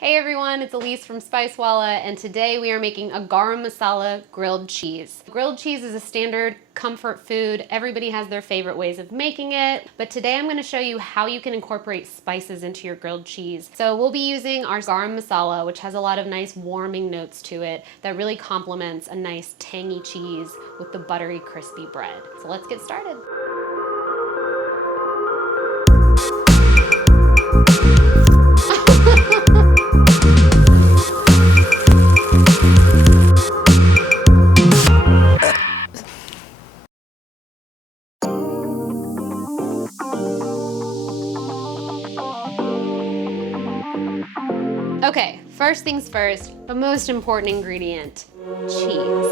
Hey everyone, it's Alyse from Spicewalla, and today we are making a Garam Masala grilled cheese. Grilled cheese is a standard comfort food. Everybody has their favorite ways of making it, but today I'm going to show you how you can incorporate spices into your grilled cheese. So we'll be using our Garam Masala, which has a lot of nice warming notes to it that really complements a nice tangy cheese with the buttery, crispy bread. So let's get started. Okay, first things first, the most important ingredient, cheese.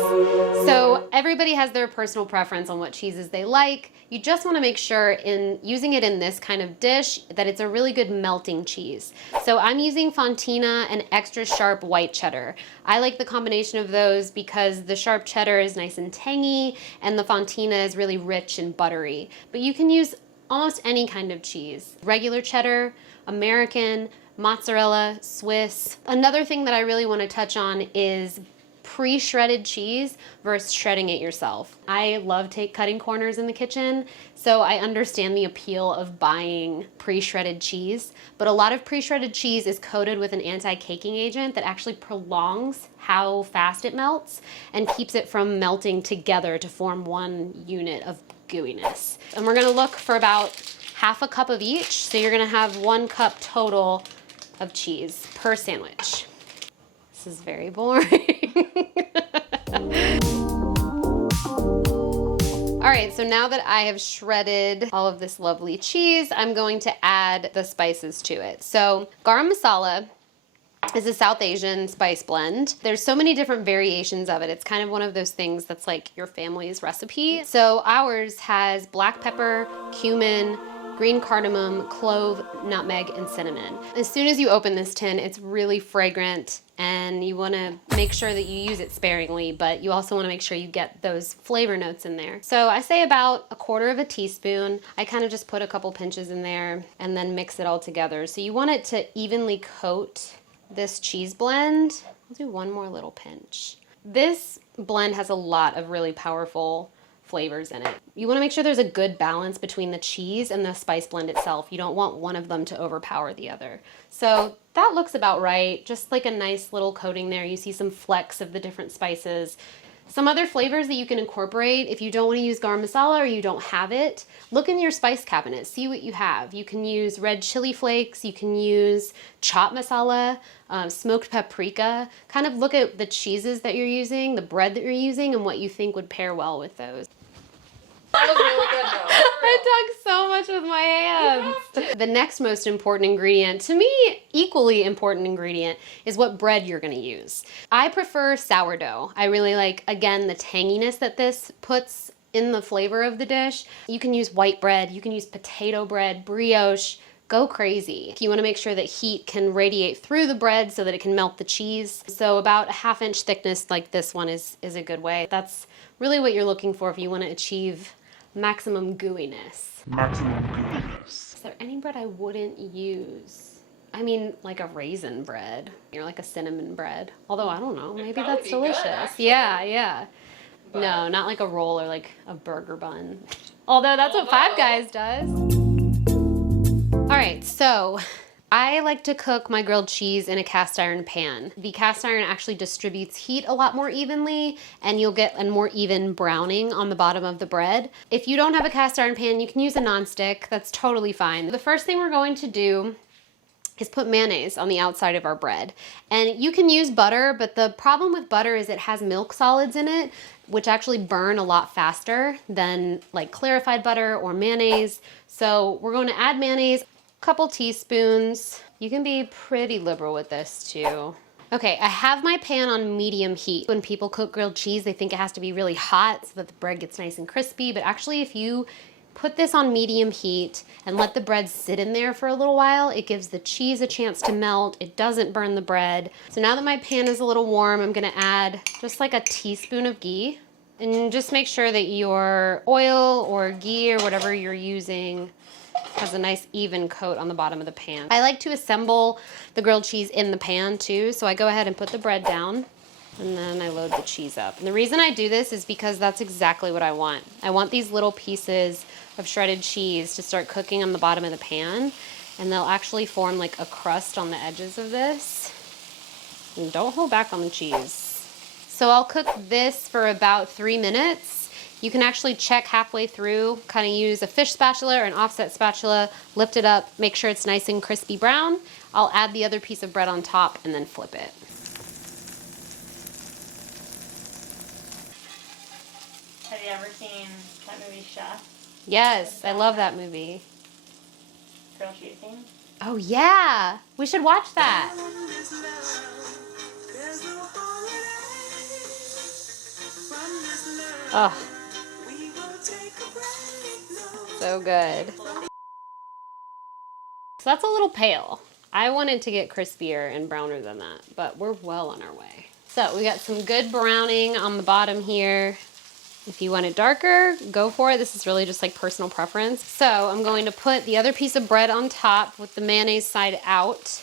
So everybody has their personal preference on what cheeses they like. You just want to make sure in using it in this kind of dish that it's a really good melting cheese. So I'm using Fontina and extra sharp white cheddar. I like the combination of those because the sharp cheddar is nice and tangy and the Fontina is really rich and buttery. But you can use almost any kind of cheese. Regular cheddar, American, mozzarella, Swiss. Another thing that I really want to touch on is pre-shredded cheese versus shredding it yourself. I love cutting corners in the kitchen, so I understand the appeal of buying pre-shredded cheese, but a lot of pre-shredded cheese is coated with an anti-caking agent that actually prolongs how fast it melts and keeps it from melting together to form one unit of gooiness. And we're gonna look for about half a cup of each, so you're gonna have 1 cup total of cheese per sandwich. This is very boring. All right, so now that I have shredded all of this lovely cheese, I'm going to add the spices to it. So Garam Masala is a South Asian spice blend. There's so many different variations of it. It's kind of one of those things that's like your family's recipe. So ours has black pepper, cumin, green cardamom, clove, nutmeg, and cinnamon. As soon as you open this tin, it's really fragrant and you wanna make sure that you use it sparingly, but you also wanna make sure you get those flavor notes in there. So I say about 1/4 teaspoon. I kind of just put a couple pinches in there and then mix it all together. So you want it to evenly coat this cheese blend. I'll do 1 more little pinch. This blend has a lot of really powerful flavors in it. You want to make sure there's a good balance between the cheese and the spice blend itself. You don't want one of them to overpower the other. So that looks about right. Just like a nice little coating there. You see some flecks of the different spices. Some other flavors that you can incorporate if you don't want to use garam masala or you don't have it, look in your spice cabinet, see what you have. You can use red chili flakes, you can use chaat masala, smoked paprika. Kind of look at the cheeses that you're using, the bread that you're using, and what you think would pair well with those. That was really good though. I dug so much with my hands. The next most important ingredient, to me equally important ingredient, is what bread you're gonna use. I prefer sourdough. I really like, again, the tanginess that this puts in the flavor of the dish. You can use white bread, you can use potato bread, brioche, go crazy. You want to make sure that heat can radiate through the bread so that it can melt the cheese. So about a 1/2 inch thickness like this one is a good way. That's really what you're looking for if you want to achieve maximum gooiness. Is there any bread I wouldn't use? I mean, like a raisin bread or like a cinnamon bread. Although I don't know, maybe that's delicious. Good, yeah. But no, not like a roll or like a burger bun. Although that's what Five Guys does. All right, so I like to cook my grilled cheese in a cast iron pan. The cast iron actually distributes heat a lot more evenly and you'll get a more even browning on the bottom of the bread. If you don't have a cast iron pan, you can use a nonstick. That's totally fine. The first thing we're going to do is put mayonnaise on the outside of our bread. And you can use butter, but the problem with butter is it has milk solids in it, which actually burn a lot faster than like clarified butter or mayonnaise. So we're going to add mayonnaise, couple teaspoons. You can be pretty liberal with this too. Okay, I have my pan on medium heat. When people cook grilled cheese, they think it has to be really hot so that the bread gets nice and crispy, but actually if you put this on medium heat and let the bread sit in there for a little while, it gives the cheese a chance to melt. It doesn't burn the bread. So now that my pan is a little warm, I'm gonna add just like a teaspoon of ghee. And just make sure that your oil or ghee or whatever you're using has a nice even coat on the bottom of the pan. I like to assemble the grilled cheese in the pan too, so I go ahead and put the bread down and then I load the cheese up. And the reason I do this is because that's exactly what I want. I want these little pieces of shredded cheese to start cooking on the bottom of the pan, and they'll actually form like a crust on the edges of this. And don't hold back on the cheese. So I'll cook this for about 3 minutes. You can actually check halfway through, kind of use a fish spatula or an offset spatula, lift it up, make sure it's nice and crispy brown. I'll add the other piece of bread on top and then flip it. Have you ever seen that movie Chef? Yes, I love that movie. Grilled cheese scene? Oh yeah, we should watch that. Oh, so good. So that's a little pale. I wanted to get crispier and browner than that, but we're well on our way. So we got some good browning on the bottom here. If you want it darker, go for it. This is really just like personal preference. So I'm going to put the other piece of bread on top with the mayonnaise side out.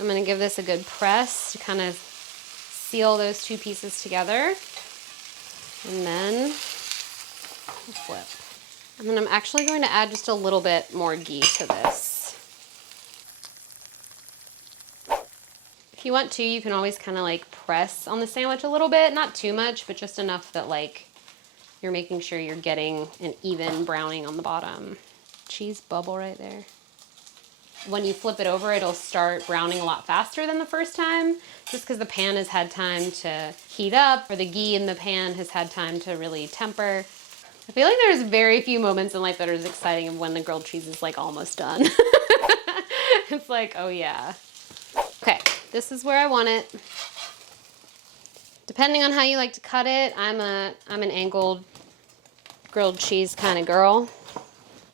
I'm gonna give this a good press to kind of seal those two pieces together. And then flip. And then I'm actually going to add just a little bit more ghee to this. If you want to, you can always kind of like press on the sandwich a little bit, not too much, but just enough that like you're making sure you're getting an even browning on the bottom. Cheese bubble right there. When you flip it over, it'll start browning a lot faster than the first time, just because the pan has had time to heat up, or the ghee in the pan has had time to really temper. I feel like there's very few moments in life that are as exciting as when the grilled cheese is like almost done. It's like, oh yeah. Okay, this is where I want it. Depending on how you like to cut it, I'm an angled grilled cheese kind of girl.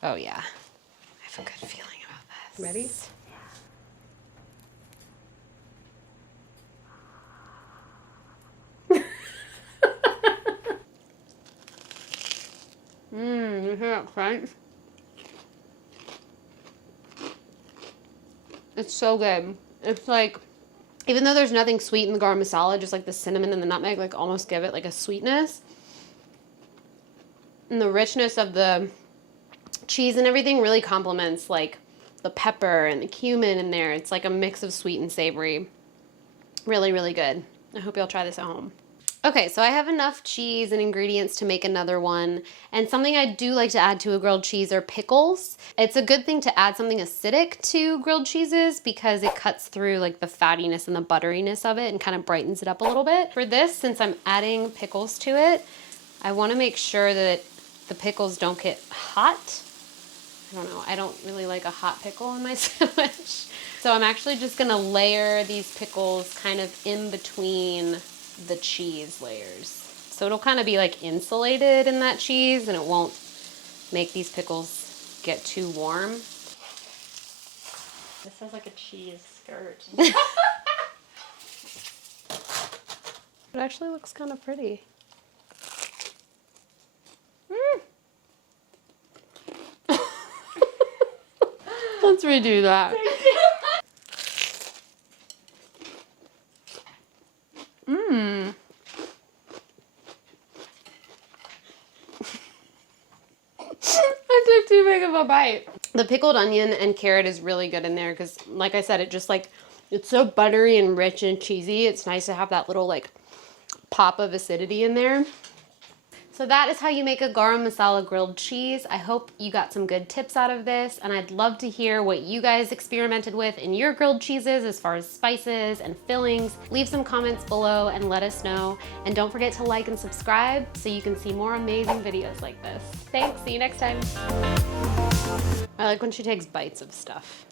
Oh yeah, I have a good feeling about this. Ready? You hear that crunch? It's so good. It's like, even though there's nothing sweet in the garam masala, just like the cinnamon and the nutmeg like almost give it like a sweetness. And the richness of the cheese and everything really complements like the pepper and the cumin in there. It's like a mix of sweet and savory. Really, really good. I hope you'll try this at home. Okay, so I have enough cheese and ingredients to make another one. And something I do like to add to a grilled cheese are pickles. It's a good thing to add something acidic to grilled cheeses because it cuts through like the fattiness and the butteriness of it and kind of brightens it up a little bit. For this, since I'm adding pickles to it, I want to make sure that the pickles don't get hot. I don't know, I don't really like a hot pickle in my sandwich. So I'm actually just gonna layer these pickles kind of in between the cheese layers. So it'll kind of be like insulated in that cheese and it won't make these pickles get too warm. This sounds like a cheese skirt. It actually looks kind of pretty. Let's redo that. I took too big of a bite. The pickled onion and carrot is really good in there because, like I said, it just like, it's so buttery and rich and cheesy. It's nice to have that little like pop of acidity in there. So that is how you make a garam masala grilled cheese. I hope you got some good tips out of this, and I'd love to hear what you guys experimented with in your grilled cheeses as far as spices and fillings. Leave some comments below and let us know. And don't forget to like and subscribe so you can see more amazing videos like this. Thanks, see you next time. I like when she takes bites of stuff.